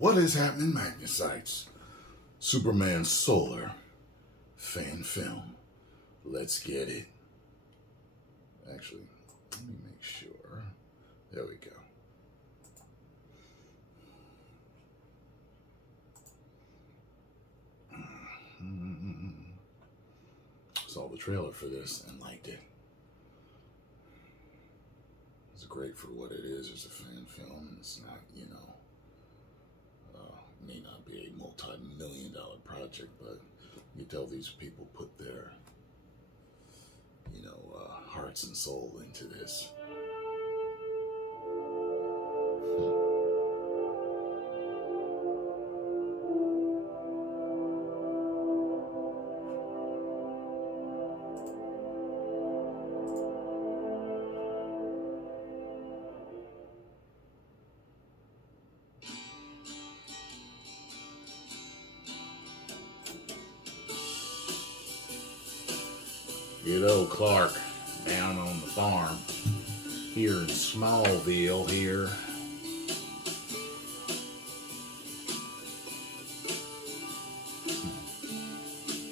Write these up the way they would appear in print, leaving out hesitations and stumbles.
What is happening, Magnusites? Superman Solar fan film. Let's get it. Actually, let me make sure. There we go. Saw the trailer for this and liked it. It's great for what it is. It's a fan film. It's not, may not be a multi-million-dollar project, but you tell these people put their, hearts and soul into this. Good old Clark down on the farm here in Smallville here.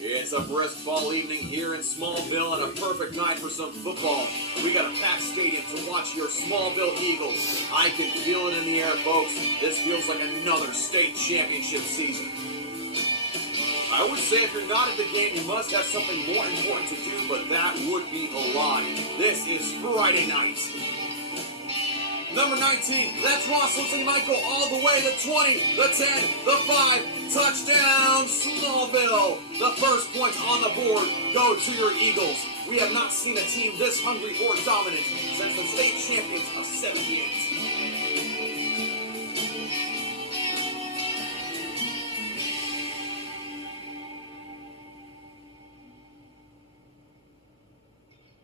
It's a brisk fall evening here in Smallville and a perfect night for some football. We got a packed stadium to watch your Smallville Eagles. I can feel it in the air, folks. This feels like another state championship season. I would say if you're not at the game, you must have something more important to do, but that would be a lie. This is Friday night. Number 19, that's Ross Wilson might go all the way. The 20, the 10, the 5, touchdown Smallville. The first points on the board go to your Eagles. We have not seen a team this hungry or dominant since the state champions of '78.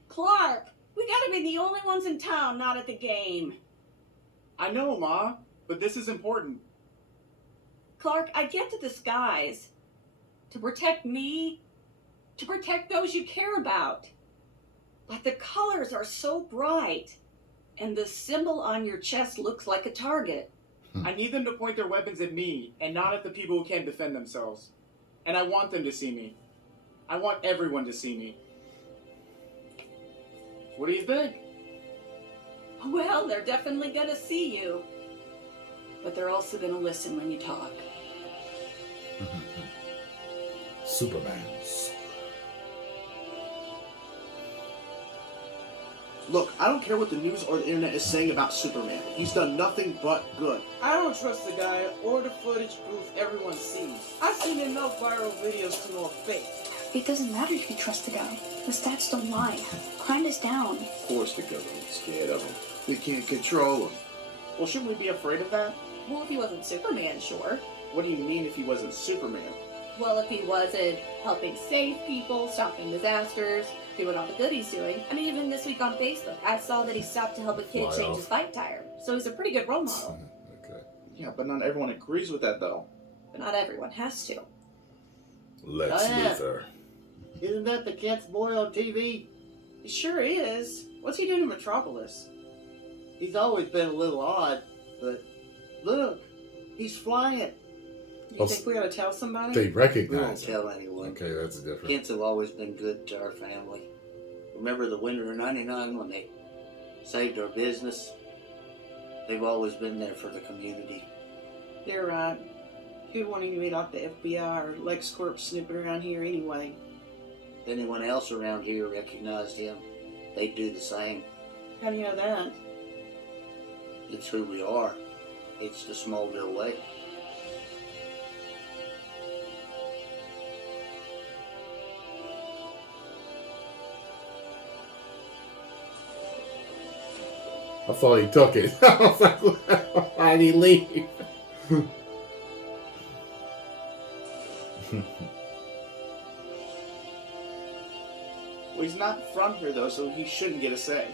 Clark, we gotta be the only ones in town not at the game. I know, Ma, but this is important. Clark, I get the disguise. To protect me, to protect those you care about. But the colors are so bright, and the symbol on your chest looks like a target. I need them to point their weapons at me, and not at the people who can't defend themselves. And I want them to see me. I want everyone to see me. What do you think? Well, they're definitely gonna see you. But they're also gonna listen when you talk. Superman. Look, I don't care what the news or the internet is saying about Superman. He's done nothing but good. I don't trust the guy or the footage proof everyone sees. I've seen enough viral videos to know it's fake. It doesn't matter if you trust the guy. The stats don't lie. Crime is down. Of course the government's scared of him. They can't control him. Well, shouldn't we be afraid of that? Well, if he wasn't Superman, sure. What do you mean if he wasn't Superman? Well, if he wasn't helping save people, stopping disasters, doing all the good he's doing. I mean, even this week on Facebook, I saw that he stopped to help a kid change his bike tire. So he's a pretty good role model. Okay. Yeah, but not everyone agrees with that, though. But not everyone has to. Lex Luthor. Isn't that the cat's boy on TV? It sure is. What's he doing in Metropolis? He's always been a little odd, but look, he's flying. You think we ought to tell somebody? They We won't recognize him. tell anyone. Okay, that's different. Kids have always been good to our family. Remember the winter of '99 when they saved our business? They've always been there for the community. You're right. Who wanted to meet off the FBI or LexCorp snooping around here anyway? If anyone else around here recognized him, they'd do the same. How do you know that? It's who we are. It's the Smallville way. I thought he took it. I was like, why did he leave? Well, he's not from here, though, so he shouldn't get a say.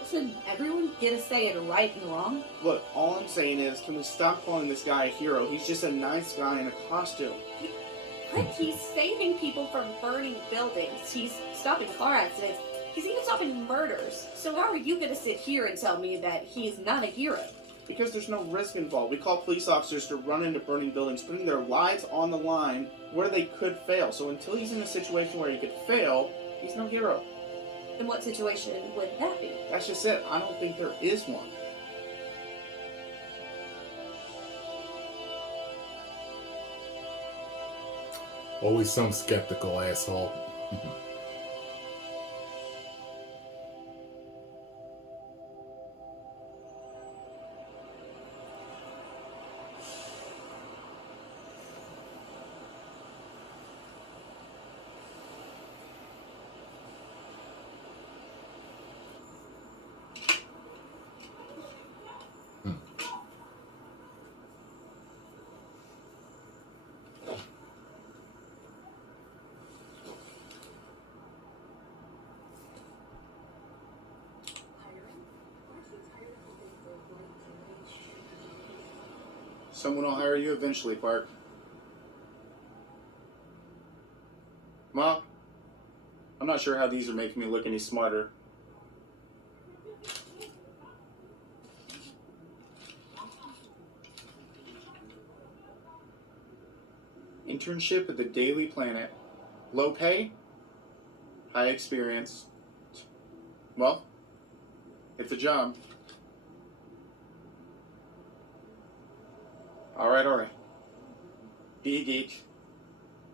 Listen, everyone get a say in right and wrong? Look, all I'm saying is, can we stop calling this guy a hero? He's just a nice guy in a costume. Like, he's saving people from burning buildings. He's stopping car accidents. He's even stopping murders. So how are you going to sit here and tell me that he's not a hero? Because there's no risk involved. We call police officers to run into burning buildings, putting their lives on the line where they could fail. So until he's in a situation where he could fail, he's no hero. And what situation would that be? That's just it. I don't think there is one. Always some skeptical asshole. Someone will hire you eventually, Park. Mom, I'm not sure how these are making me look any smarter. Internship at the Daily Planet. Low pay, high experience. Well, it's a job. Alright. Be a geek.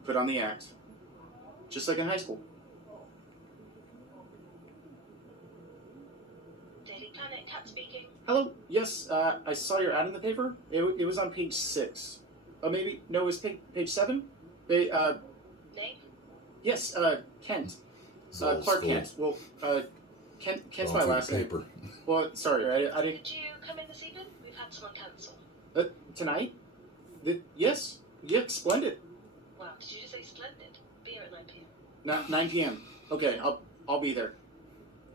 Put on the act. Just like in high school. Daily Planet, Kat speaking. Hello, yes, I saw your ad in the paper. It was on page 6. Maybe, no, it was page 7? Name? Yes, Kent. Old Clark school. Kent. Well, Kent's All my through last the name. paper. Well, sorry, I didn't... Could you come in this evening? We've had someone cancel. Tonight? Yes, splendid. Wow, did you just say splendid? Beer at 9 p.m. 9 p.m. Okay, I'll be there.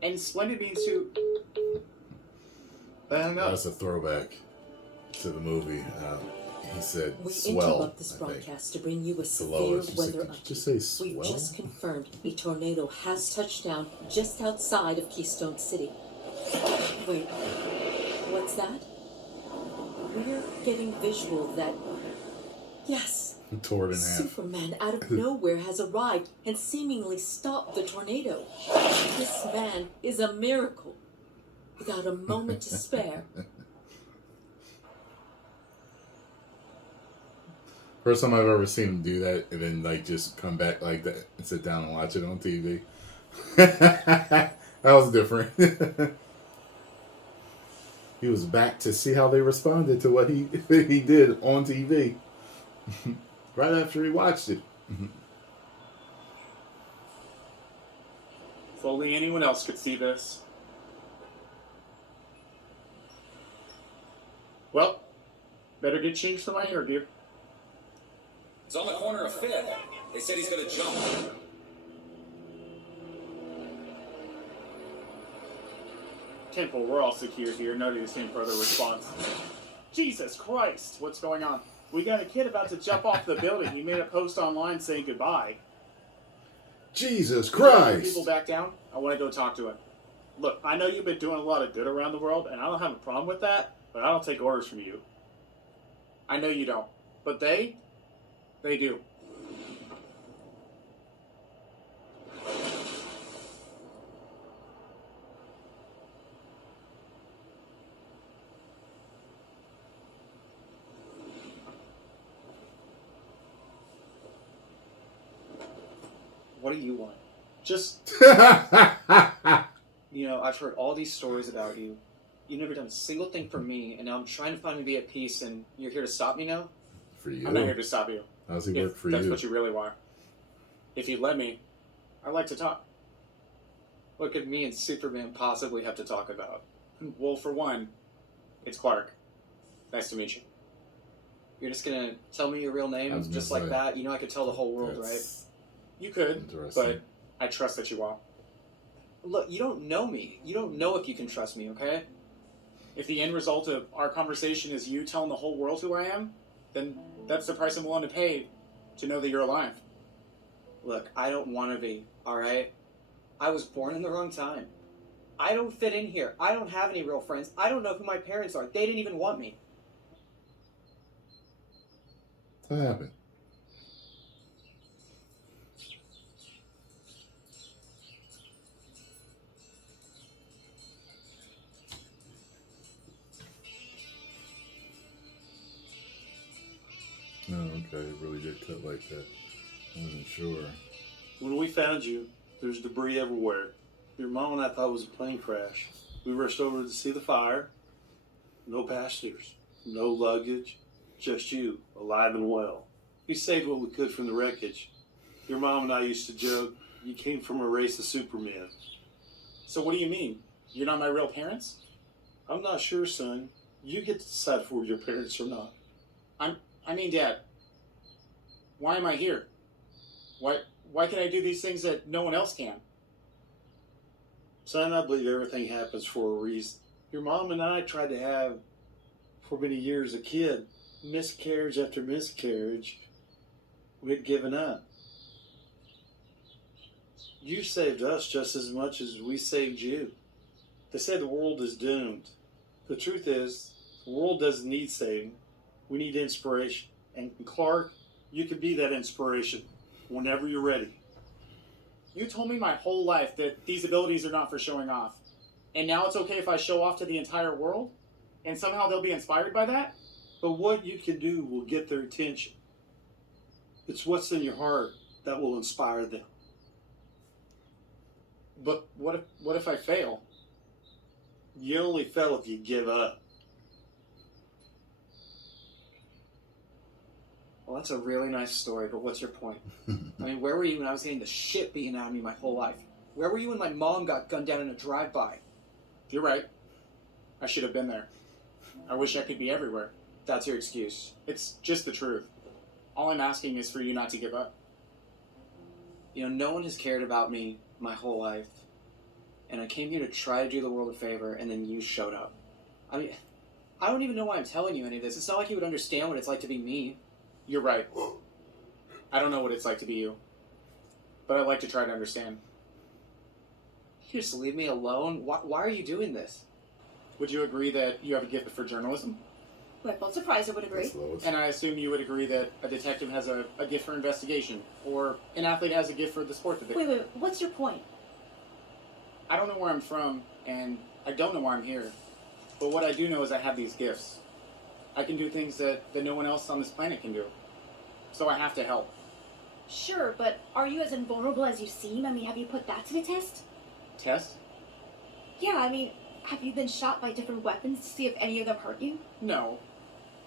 And splendid means to... no. That's a throwback to the movie. He said We swell. interrupt this broadcast to bring you a severe Lois. weather Did you just say update. We've swell? just confirmed a tornado has touched down just outside of Keystone City. Wait, what's that? We're getting visual that... Yes, Tore it in half. Superman out of nowhere has arrived and seemingly stopped the tornado. This man is a miracle, without a moment to spare. First time I've ever seen him do that, and then like just come back like that and sit down and watch it on TV. That was different. He was back to see how they responded to what he did on TV. Right after he watched it. If only anyone else could see this. Well, better get changed for my hair, dear. It's on the corner of 5th. They said he's gonna jump. Temple, we're all secure here. Nobody has seen further response. Jesus Christ, what's going on? We got a kid about to jump off the building. He made a post online saying goodbye. Jesus People Christ! back down. I want to go talk to him. Look, I know you've been doing a lot of good around the world, and I don't have a problem with that, but I don't take orders from you. I know you don't. But they do. What do you want? Just... You know, I've heard all these stories about you. You've never done a single thing for me, and now I'm trying to finally be at peace, and you're here to stop me now? For you. I'm not here to stop you. How's he If work for that's you? what you really want. If you let me, I'd like to talk. What could me and Superman possibly have to talk about? Well, for one, it's Clark. Nice to meet you. You're just gonna tell me your real I name was just gonna like say, that? You know I could tell the whole world, right? That's You could, interesting. but I trust that you won't. Look, you don't know me. You don't know if you can trust me, okay? If the end result of our conversation is you telling the whole world who I am, then that's the price I'm willing to pay to know that you're alive. Look, I don't want to be, alright? I was born in the wrong time. I don't fit in here. I don't have any real friends. I don't know who my parents are. They didn't even want me. What happened? Oh, okay. It really did cut like that. I wasn't sure. When we found you, there's debris everywhere. Your mom and I thought it was a plane crash. We rushed over to see the fire. No passengers, no luggage, just you, alive and well. We saved what we could from the wreckage. Your mom and I used to joke, you came from a race of supermen. So what do you mean? You're not my real parents? I'm not sure, son. You get to decide if we're your parents or not. I mean, Dad. Why am I here? Why can I do these things that no one else can? Son, I believe everything happens for a reason. Your mom and I tried to have, for many years, a kid. Miscarriage after miscarriage. We had given up. You saved us just as much as we saved you. They say the world is doomed. The truth is, the world doesn't need saving. We need inspiration. And Clark, you can be that inspiration whenever you're ready. You told me my whole life that these abilities are not for showing off. And now it's okay if I show off to the entire world? And somehow they'll be inspired by that? But what you can do will get their attention. It's what's in your heart that will inspire them. But what if I fail? You only fail if you give up. Well, that's a really nice story, but what's your point? I mean, where were you when I was getting the shit beaten out of me my whole life? Where were you when my mom got gunned down in a drive-by? You're right. I should have been there. I wish I could be everywhere. That's your excuse. It's just the truth. All I'm asking is for you not to give up. You know, no one has cared about me my whole life. And I came here to try to do the world a favor, and then you showed up. I mean, I don't even know why I'm telling you any of this. It's not like you would understand what it's like to be me. You're right. I don't know what it's like to be you. But I'd like to try to understand. You just leave me alone? Why are you doing this? Would you agree that you have a gift for journalism? Like, well, surprised I would agree. And I assume you would agree that a detective has a gift for investigation, or an athlete has a gift for the sport that they... Wait, what's your point? I don't know where I'm from, and I don't know why I'm here. But what I do know is I have these gifts. I can do things that no one else on this planet can do. So I have to help. Sure, but are you as invulnerable as you seem? I mean, have you put that to the test? Test? Yeah, I mean, have you been shot by different weapons to see if any of them hurt you? No.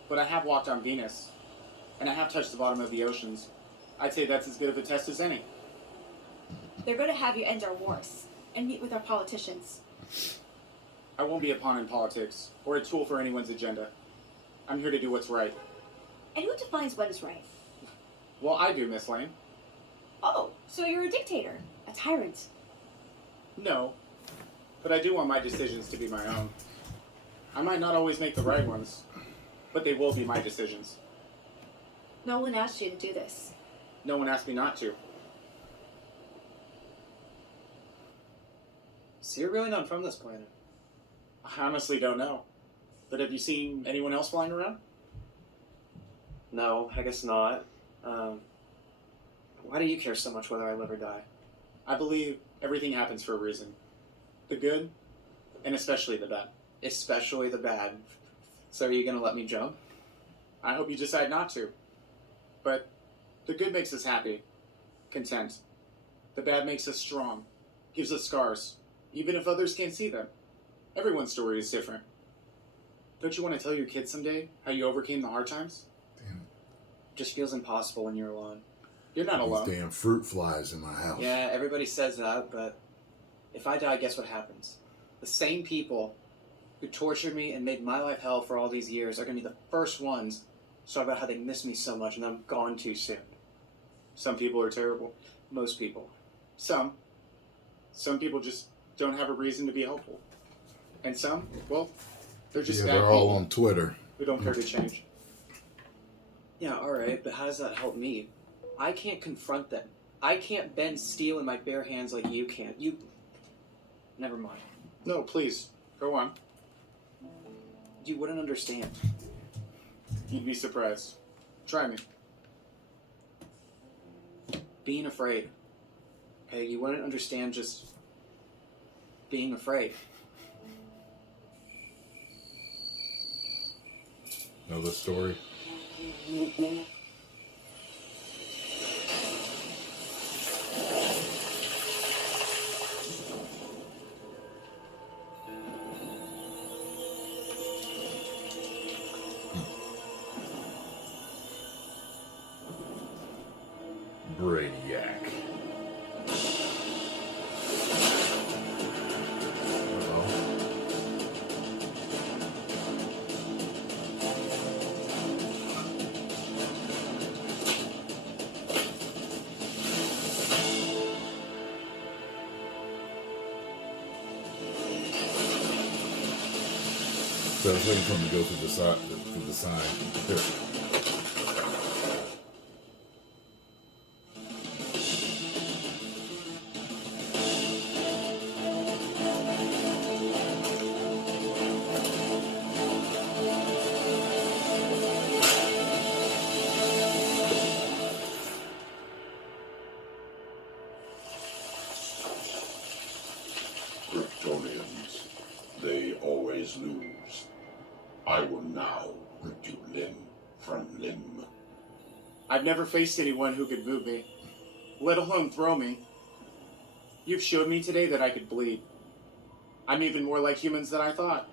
But I have walked on Venus. And I have touched the bottom of the oceans. I'd say that's as good of a test as any. They're going to have you end our wars and meet with our politicians. I won't be a pawn in politics, or a tool for anyone's agenda. I'm here to do what's right. And who defines what is right? Well, I do, Miss Lane. Oh, so you're a dictator, a tyrant. No, but I do want my decisions to be my own. I might not always make the right ones, but they will be my decisions. No one asked you to do this. No one asked me not to. So you're really not from this planet? I honestly don't know. But have you seen anyone else flying around? No, I guess not. Why do you care so much whether I live or die? I believe everything happens for a reason. The good, and especially the bad. Especially the bad. So are you going to let me jump? I hope you decide not to. But the good makes us happy, content. The bad makes us strong, gives us scars, even if others can't see them. Everyone's story is different. Don't you want to tell your kids someday how you overcame the hard times? Damn it. Just feels impossible when you're alone. You're not alone. These damn fruit flies in my house. Yeah, everybody says that, but if I die, guess what happens? The same people who tortured me and made my life hell for all these years are going to be the first ones to talk about how they miss me so much and I'm gone too soon. Some people are terrible. Most people. Some people just don't have a reason to be helpful. And some, well, they're just bad they're all people on Twitter. who don't care to change. Yeah, alright, but how does that help me? I can't confront them. I can't bend steel in my bare hands like you can. Never mind. No, please. Go on. You wouldn't understand. You'd be surprised. Try me. Being afraid. Okay, you wouldn't understand just being afraid. Know the story? Brainiac. So I was waiting for him to go through the sign. Here. Kryptonians, they always lose. I will now rip you limb from limb. I've never faced anyone who could move me, let alone throw me. You've showed me today that I could bleed. I'm even more like humans than I thought.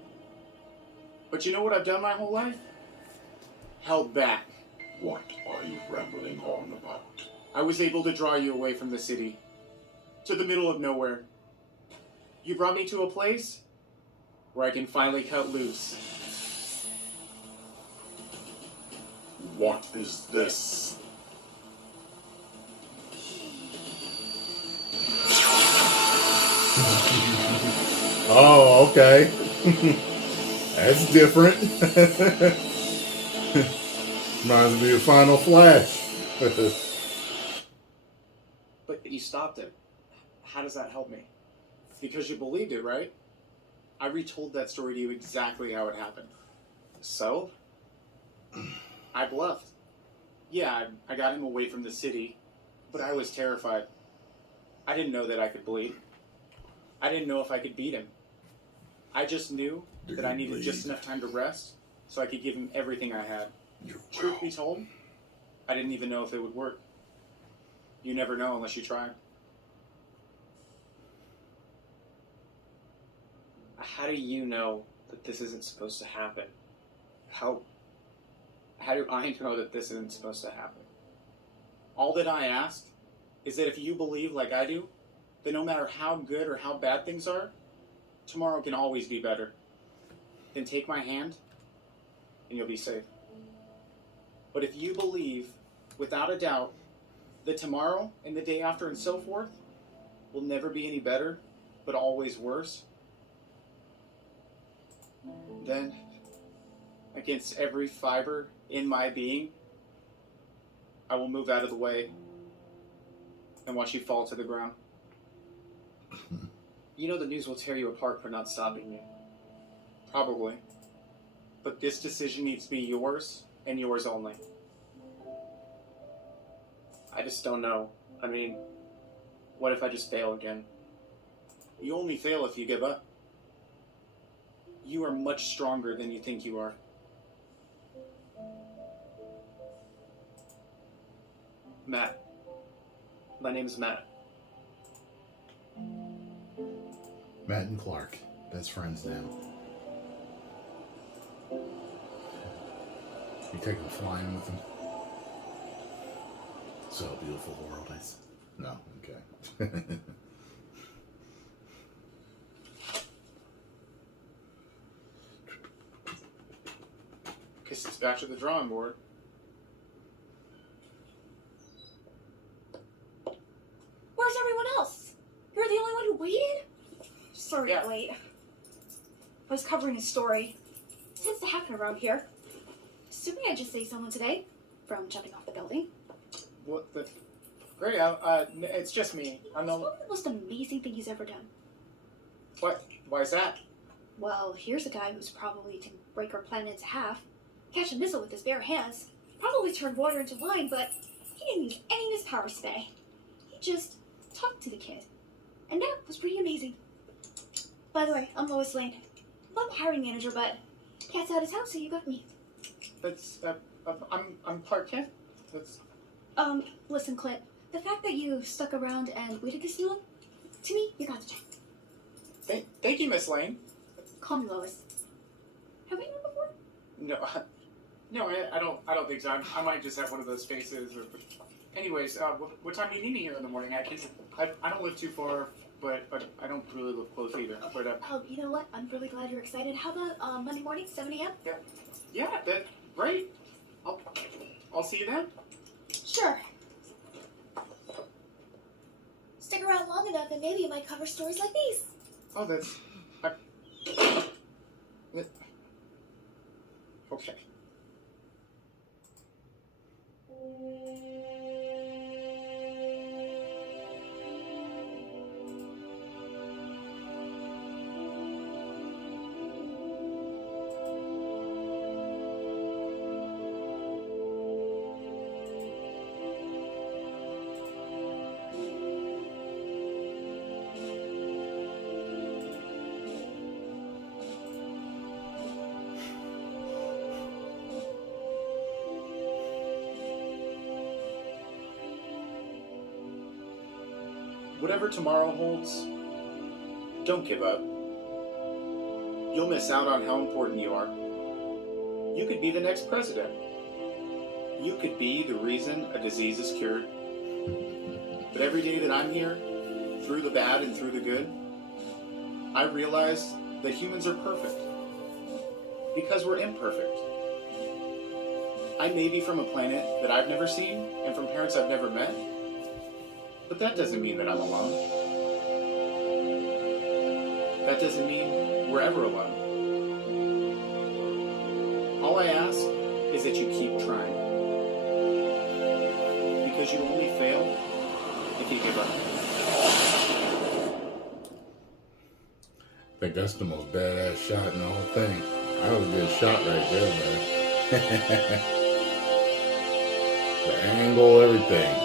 But you know what I've done my whole life? Held back. What are you rambling on about? I was able to draw you away from the city, to the middle of nowhere. You brought me to a place where I can finally cut loose. What is this? Oh, okay. That's different. Reminds me of Final Flash. But you stopped it. How does that help me? Because you believed it, right? I retold that story to you exactly how it happened. So? I bluffed. Yeah, I got him away from the city, but I was terrified. I didn't know that I could bleed. I didn't know if I could beat him. I just knew that I needed just enough time to rest so I could give him everything I had. Truth be told, I didn't even know if it would work. You never know unless you try. How do you know that this isn't supposed to happen? How do I know that this isn't supposed to happen? All that I ask is that if you believe like I do, then no matter how good or how bad things are, tomorrow can always be better. Then take my hand and you'll be safe. But if you believe, without a doubt, that tomorrow and the day after and so forth will never be any better, but always worse, then, against every fiber in my being, I will move out of the way and watch you fall to the ground. You know the news will tear you apart for not stopping me. Probably. But this decision needs to be yours and yours only. I just don't know. I mean, what if I just fail again? You only fail if you give up. You are much stronger than you think you are. Matt. My name's Matt. Matt and Clark, best friends now. You take them flying with them? So beautiful world. No, okay. Guess it's back to the drawing board. Where's everyone else? You're the only one who waited? Sorry Yeah. to wait. I was covering a story. It tends to happen around here. Assuming I just saved someone today from jumping off the building. What the? Great, it's just me. I'm It's no. one of the most amazing thing he's ever done. What? Why is that? Well, here's a guy who's probably to break our planet into half, catch a missile with his bare hands, probably turn water into wine, but he didn't use any of his powers today. He just talked to the kid. And that was pretty amazing. By the way, I'm Lois Lane. I'm a hiring manager, but cat's out of town, so you got me. That's, I'm Clark Kent. That's... Listen, Clint. The fact that you stuck around and waited this long, to me, you got the check. Thank you, Miss Lane. Call me Lois. Have we met before? No, I don't think so. I might just have one of those faces. Anyways, what time do you need me here in the morning? I don't live too far, but I don't really live close either. But you know what? I'm really glad you're excited. How about Monday morning, 7 a.m.? Yeah, that's great. I'll see you then. Sure. Stick around long enough, and maybe you might cover stories like these. Oh, that's... Okay. Whatever tomorrow holds, don't give up. You'll miss out on how important you are. You could be the next president. You could be the reason a disease is cured. But every day that I'm here, through the bad and through the good, I realize that humans are perfect. Because we're imperfect. I may be from a planet that I've never seen and from parents I've never met. But that doesn't mean that I'm alone. That doesn't mean we're ever alone. All I ask is that you keep trying. Because you only fail if you give up. I think that's the most badass shot in the whole thing. That was a good shot right there, man. The angle, everything.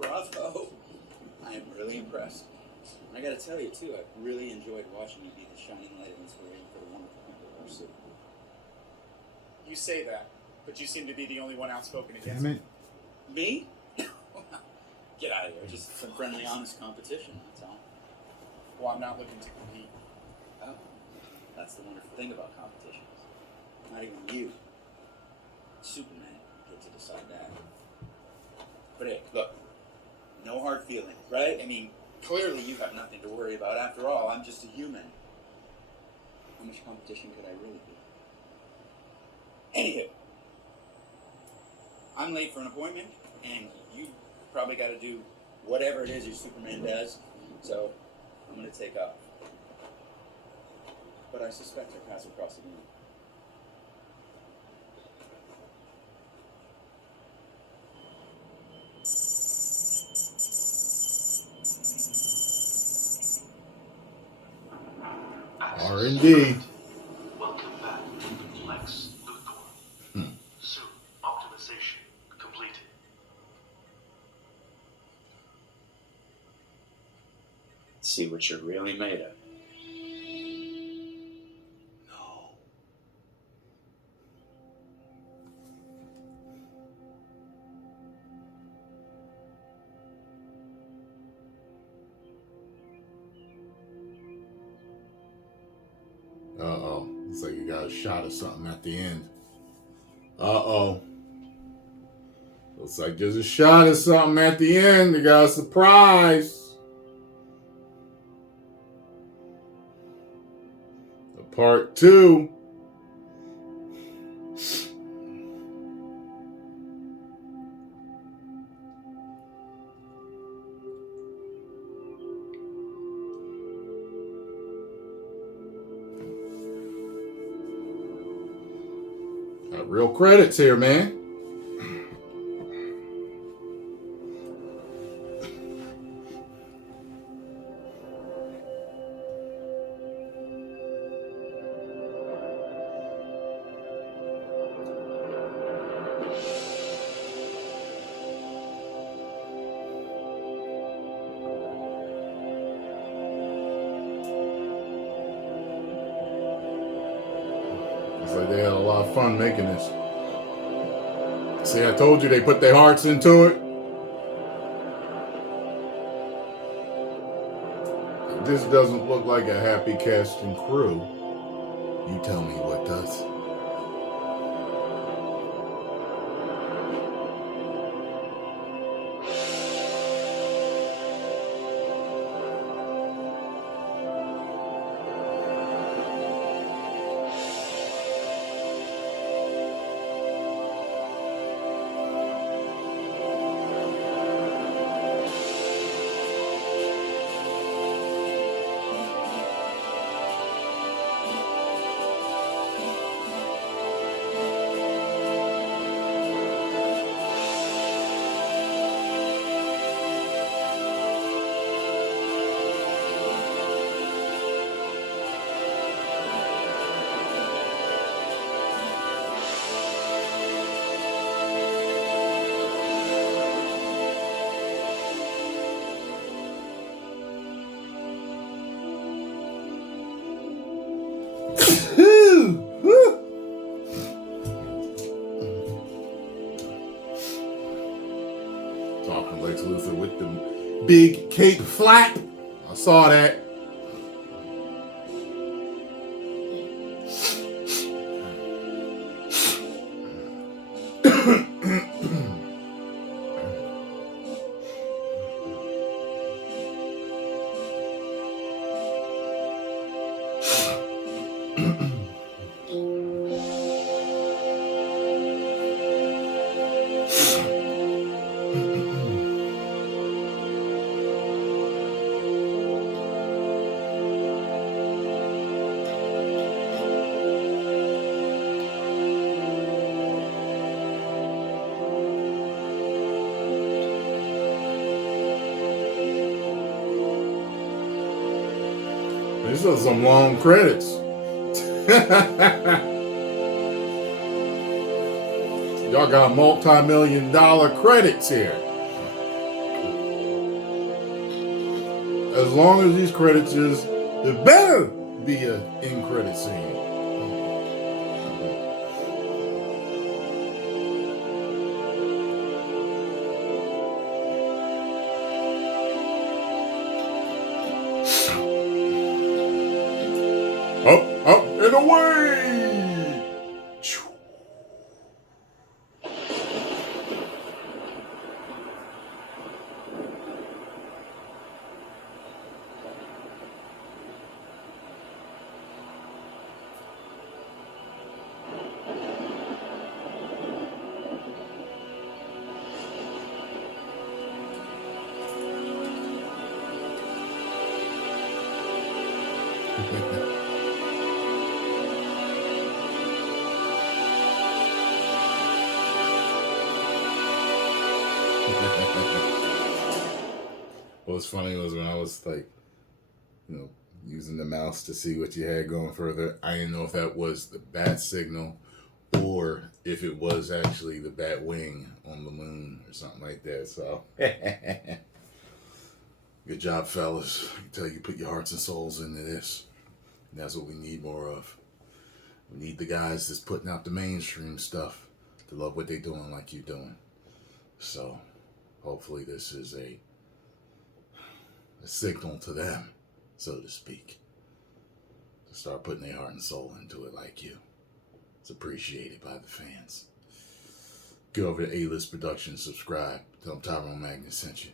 Bravo! I am really impressed. And I gotta tell you, too, I've really enjoyed watching you be the shining light of inspiration for the wonderful people of our city. You say that, but you seem to be the only one outspoken against Damn it. Me? Get out of here. Just some friendly, honest competition, that's all. Well, I'm not looking to compete. Oh, that's the wonderful thing about competitions. Not even you, Superman, get to decide that. But hey, look, no hard feelings, right? I mean, clearly you have nothing to worry about. After all, I'm just a human. How much competition could I really be? Anywho, I'm late for an appointment, and you probably got to do whatever it is your Superman does, so I'm going to take off. But I suspect our paths will cross again. are indeed. Welcome back, Lex Luthor. Soon, optimization completed. See what you're really made of. Uh-oh. Looks like you got a shot of something at the end. Uh-oh. Looks like there's a shot of something at the end. They got a surprise. The part 2. Got real credits here, man. Looks like they had a lot of fun making this. See, I told you they put their hearts into it. This doesn't look like a happy cast and crew. You tell me what does. Talking Lex Luthor with the big cape flap. I saw that. These are some long credits. Y'all got multi-million-dollar credits here. As long as these credits is, there better be an end credit scene. Up, and away! What was funny was when I was like, using the mouse to see what you had going further. I didn't know if that was the bat signal or if it was actually the bat wing on the moon or something like that. So, good job, fellas. I can tell you put your hearts and souls into this. And that's what we need more of. We need the guys that's putting out the mainstream stuff to love what they're doing like you're doing. So, hopefully this is a signal to them, so to speak, to start putting their heart and soul into it like you. It's appreciated by the fans. Go over to A-List Productions, subscribe. Tell them Tyrone Magnus sent you.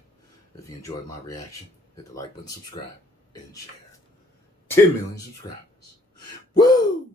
If you enjoyed my reaction, hit the like button, subscribe, and share. 10 million subscribers. Woo!